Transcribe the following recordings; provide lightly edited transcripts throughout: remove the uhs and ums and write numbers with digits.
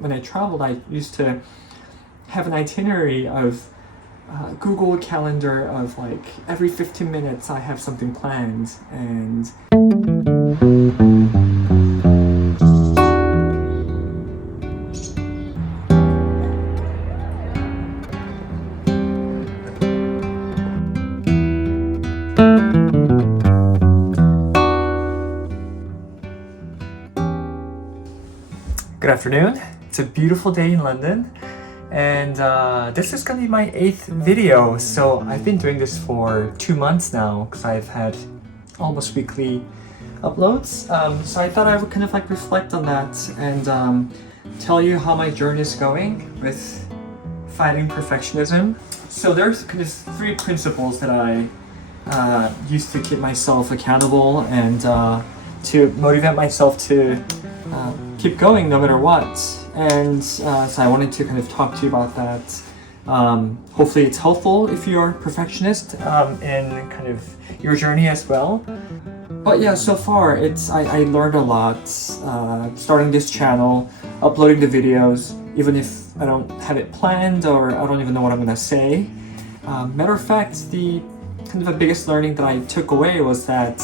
when I traveled, I used to have an itinerary of Google Calendar of like every 15 minutes I have something planned. And good afternoon. It's a beautiful day in London, and this is gonna be my 8th video. So I've been doing this for 2 months now because I've had almost weekly uploads. So I thought I would kind of like reflect on that and tell you how my journey is going with fighting perfectionism. So there's kind of 3 principles that I use to keep myself accountable and to motivate myself to keep going no matter what. And so I wanted to kind of talk to you about that. Hopefully it's helpful if you're a perfectionist in kind of your journey as well. But yeah, so far I learned a lot starting this channel, uploading the videos, even if I don't have it planned or I don't even know what I'm gonna say. Matter of fact, the kind of the biggest learning that I took away was that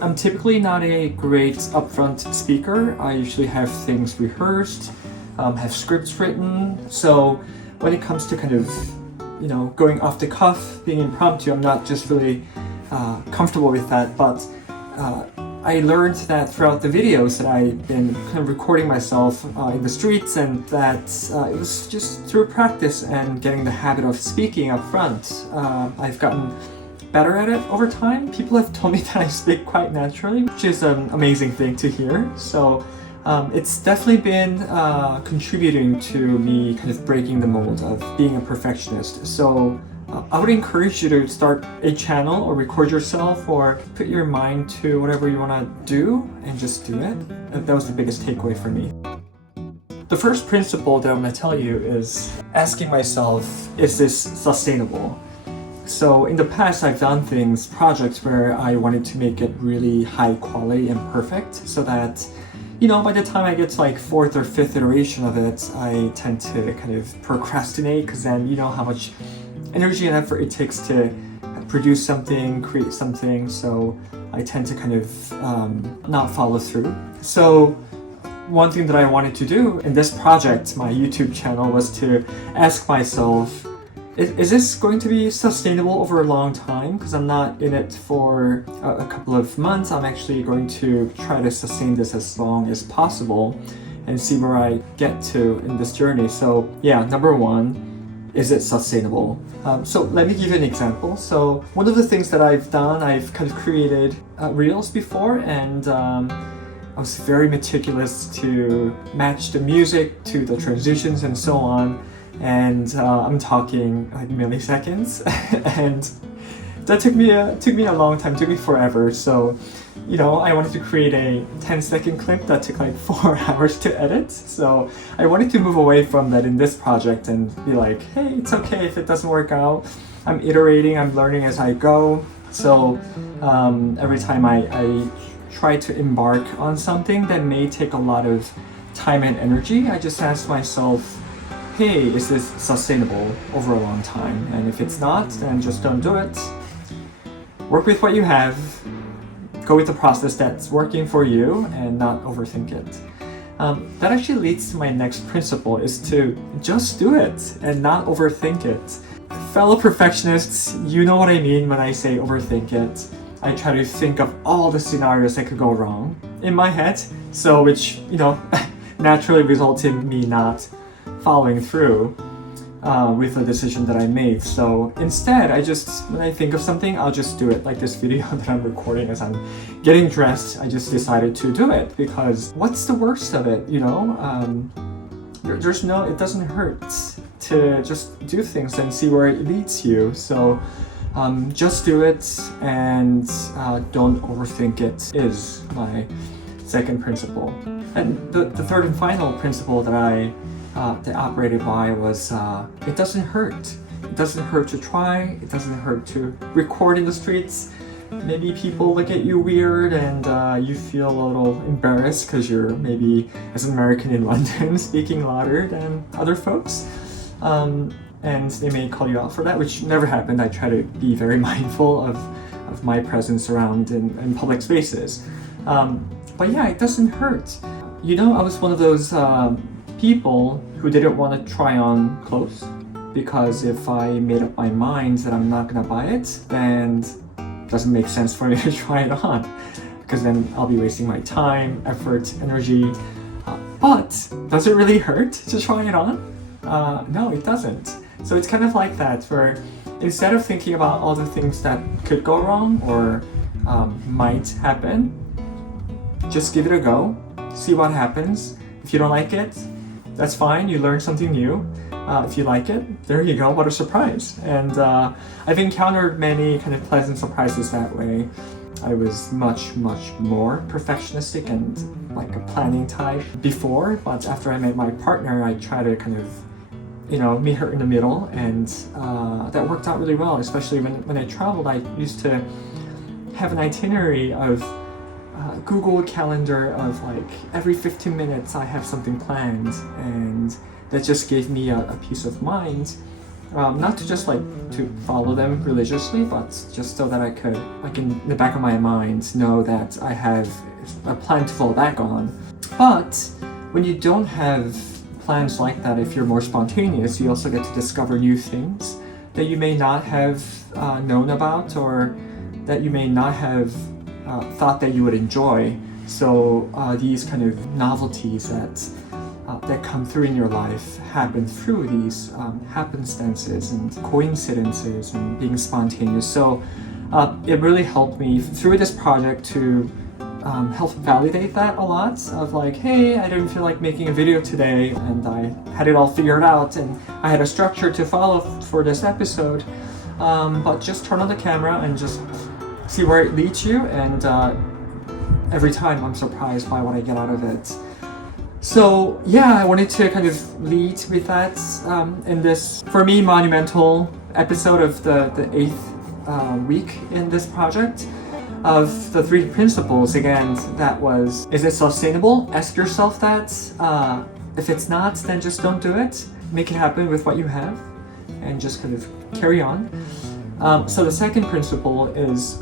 I'm typically not a great upfront speaker. I usually have things rehearsed, have scripts written. So when it comes to kind of, you know, going off the cuff, being impromptu, I'm not just really comfortable with that. But I learned that throughout the videos that I've been kind of recording myself in the streets, and that it was just through practice and getting the habit of speaking up front. I've gotten better at it over time. People have told me that I speak quite naturally, which is an amazing thing to hear. So it's definitely been contributing to me kind of breaking the mold of being a perfectionist. So I would encourage you to start a channel or record yourself or put your mind to whatever you want to do and just do it. That was the biggest takeaway for me. The first principle that I'm going to tell you is asking myself, is this sustainable? So in the past, I've done projects where I wanted to make it really high quality and perfect so that, you know, by the time I get to like 4th or 5th iteration of it, I tend to kind of procrastinate, because then you know how much energy and effort it takes to produce something, create something. So I tend to kind of not follow through. So one thing that I wanted to do in this project, my YouTube channel, was to ask myself, is this going to be sustainable over a long time? Because I'm not in it for a couple of months. I'm actually going to try to sustain this as long as possible and see where I get to in this journey. So yeah, number 1, is it sustainable? So let me give you an example. So one of the things that I've done, I've kind of created reels before, and I was very meticulous to match the music to the transitions and so on. And I'm talking like milliseconds, and that took me a long time, took me forever. So, you know, I wanted to create a 10-second clip that took like 4 hours to edit. So I wanted to move away from that in this project and be like, hey, it's okay if it doesn't work out. I'm iterating, I'm learning as I go. So every time I try to embark on something that may take a lot of time and energy, I just ask myself, hey, is this sustainable over a long time? And if it's not, then just don't do it. Work with what you have, go with the process that's working for you, and not overthink it. That actually leads to my next principle, is to just do it and not overthink it. Fellow perfectionists, you know what I mean when I say overthink it. I try to think of all the scenarios that could go wrong in my head, so which, you know, naturally results in me not following through with the decision that I made. So instead, when I think of something, I'll just do it. Like this video that I'm recording as I'm getting dressed, I just decided to do it, because what's the worst of it, you know? It doesn't hurt to just do things and see where it leads you. So just do it and don't overthink it is my second principle. And the third and final principle that I operated by was it doesn't hurt. It doesn't hurt to try. It doesn't hurt to record in the streets. maybe people look at you weird and you feel a little embarrassed because you're maybe, as an American in London, speaking louder than other folks. And they may call you out for that, which never happened. I try to be very mindful of my presence around in public spaces. But yeah, it doesn't hurt. You know, I was one of those people who didn't want to try on clothes, because if I made up my mind that I'm not gonna buy it, then it doesn't make sense for me to try it on, because then I'll be wasting my time, effort, energy. But does it really hurt to try it on? No, it doesn't. So it's kind of like that, where instead of thinking about all the things that could go wrong or might happen, just give it a go, see what happens. If you don't like it, that's fine, you learn something new. If you like it, there you go, what a surprise. And I've encountered many kind of pleasant surprises that way. I was much more perfectionistic and like a planning type before, but after I met my partner, I try to kind of, you know, meet her in the middle, and that worked out really well. Especially when I traveled, I used to have an itinerary of Google Calendar of like every 15 minutes I have something planned, and that just gave me a peace of mind. Not to just like to follow them religiously, but just so that I could, like in the back of my mind, know that I have a plan to fall back on. But when you don't have plans like that, if you're more spontaneous, you also get to discover new things that you may not have known about, or that you may not have thought that you would enjoy. So these kind of novelties that come through in your life happen through these happenstances and coincidences and being spontaneous. So it really helped me through this project to help validate that a lot, of like, hey, I didn't feel like making a video today, and I had it all figured out and I had a structure to follow for this episode, but just turn on the camera and just see where it leads you, and every time I'm surprised by what I get out of it. So yeah, I wanted to kind of lead with that in this, for me, monumental episode of the 8th week in this project, of the 3 principles. Again, that was, is it sustainable? Ask yourself that. If it's not, then just don't do it. Make it happen with what you have and just kind of carry on. So the second principle is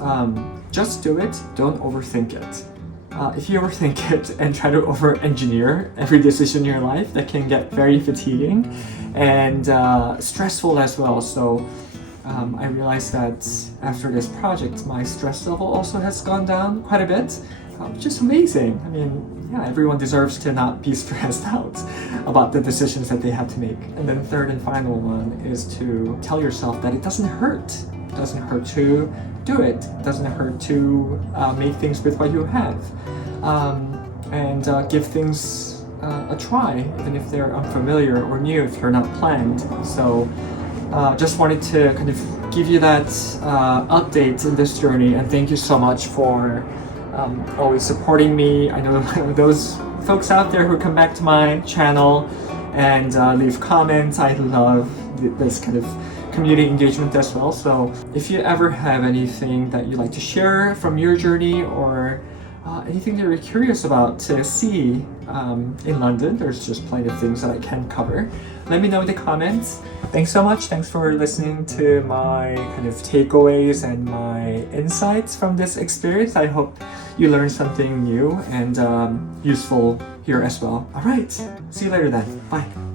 just do it, don't overthink it. If you overthink it and try to over-engineer every decision in your life, that can get very fatiguing and stressful as well. So I realized that after this project, my stress level also has gone down quite a bit, which is amazing. I mean, yeah, everyone deserves to not be stressed out about the decisions that they have to make. And then third and final one is to tell yourself that it doesn't hurt. It doesn't hurt to do it. It doesn't hurt to make things with what you have, and give things a try, even if they're unfamiliar or new, if they're not planned. So just wanted to kind of give you that update in this journey, and thank you so much for always supporting me. I know those folks out there who come back to my channel and leave comments. I love this kind of community engagement as well. So if you ever have anything that you'd like to share from your journey, or anything that you're curious about to see in London, there's just plenty of things that I can cover. Let me know in the comments. Thanks so much. Thanks for listening to my kind of takeaways and my insights from this experience. I hope you learned something new and useful here as well. All right, see you later then. Bye.